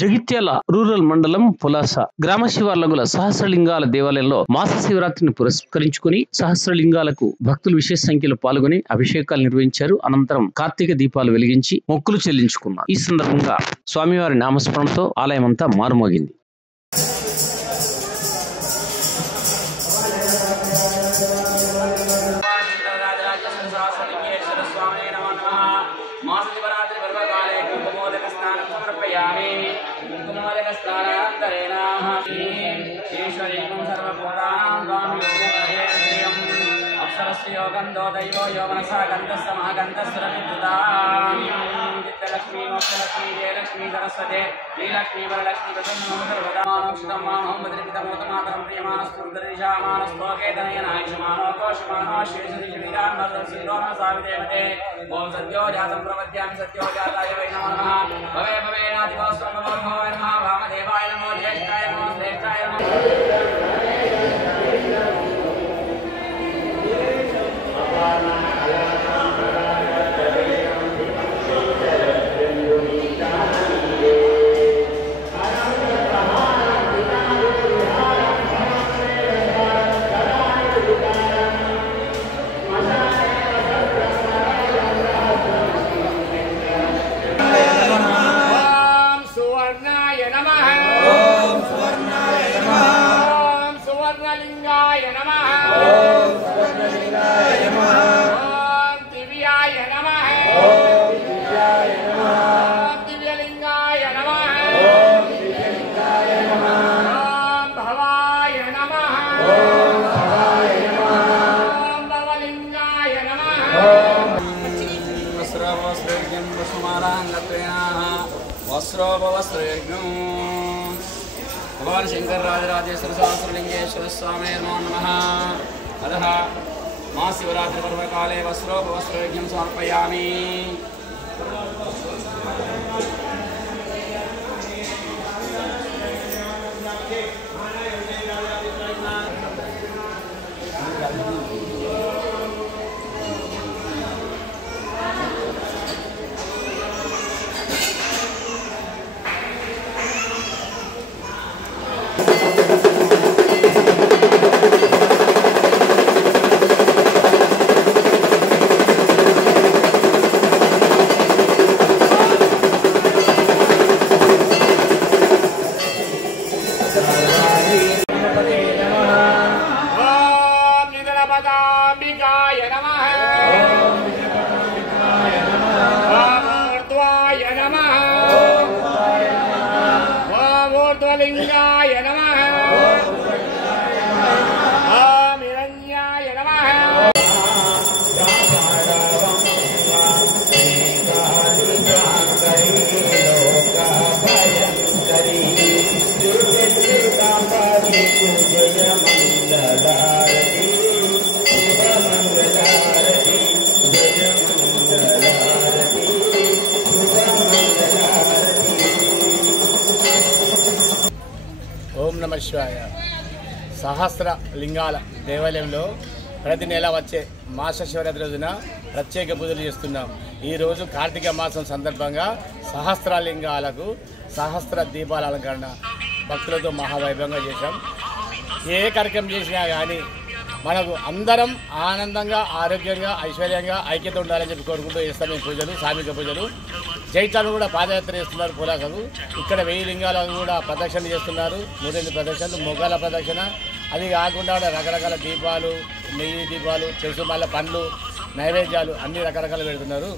Jagtial rural మండలం పులాస గ్రామ శివార్లగుల సహస్రలింగాల దేవాలయంలో మాస శివరాత్రిని పురస్కరించుకుని సహస్రలింగాలకు భక్తులు విశేష సంఖ్యలో పాల్గొని అభిషేకాలు నిర్వహించారు. అనంతరం కార్తీక దీపాలు వెలిగించి మొక్కులు చెల్లించుకున్నారు. ఈ సందర్భంగా స్వామివారి నామస్మరణతో ఆలయమంతా మారుమోగింది. योगंदो दैवो योगनसा गंधस्समागंधस्सरविद्युता लक्ष्मी मोक्षलक्ष्मी जयलक्ष्मी सरस्वती श्रीलक्ष्मी वरलक्ष्मी प्रसन्नोदरवदामानोक्षतमानो मद्रिपितमोतमातरं प्रियमानस्फुर्दरिशामानस्तोकेतनयनायुष्मानो कोशमानो शेषदिशवीरान्मर्दसिन्दोन साविदेवते ओम सत्यो जातं प्रपद्यामि सत्यो जाताय वै नमः भवे भवेनादिवस्तं नमो नमः वामदेवाय नमो ज्येष्ठाय नमो श्रेष्ठाय नमः भगवान शंकर राजराजेश्वर सहस्रलिंगेश्वर स्वामी नमो नमः। अतः महाशिवरात्रि पर्व काले वस्त्रोपवस्त्रयज्ञं समर्पयामि। लिंगाय नमः ओम हिरण्याय नमः ఓం నమ శివాయ. సహస్ర లింగాల దేవాలయంలో ప్రతి నెల వచ్చే మాస శివరాత్రి రోజున ప్రత్యేక పూజలు చేస్తున్నాం. ఈరోజు కార్తీక మాసం సందర్భంగా సహస్రలింగాలకు సహస్ర దీపాల అలంకరణ భక్తులతో మహావైభవంగా చేశాం. ఏ కార్యక్రమం చేసినా కానీ మనకు అందరం ఆనందంగా ఆరోగ్యంగా ఐశ్వర్యంగా ఐక్యత ఉండాలని చెప్పి కోరుకుంటూ చేస్తాం ఈ పూజలు, సామూహిక పూజలు. జైతాలు కూడా పాదయాత్ర చేస్తున్నారు పులాసకు. ఇక్కడ 1000 లింగాలను కూడా ప్రదక్షిణ చేస్తున్నారు. 108 ప్రదక్షిణలు, మొగ్గల ప్రదక్షిణ. అది కాకుండా రకరకాల దీపాలు, నెయ్యి దీపాలు, తెలుసుమల్ల పండ్లు, నైవేద్యాలు అన్ని రకరకాలు పెడుతున్నారు.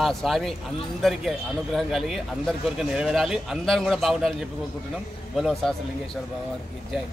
ఆ స్వామి అందరికీ అనుగ్రహం కలిగి అందరి కోరిక నెరవేరాలి, అందరం కూడా బాగుండాలని చెప్పి కోరుకుంటున్నాం. బోలో సహస్రలింగేశ్వర భగవానికి జై.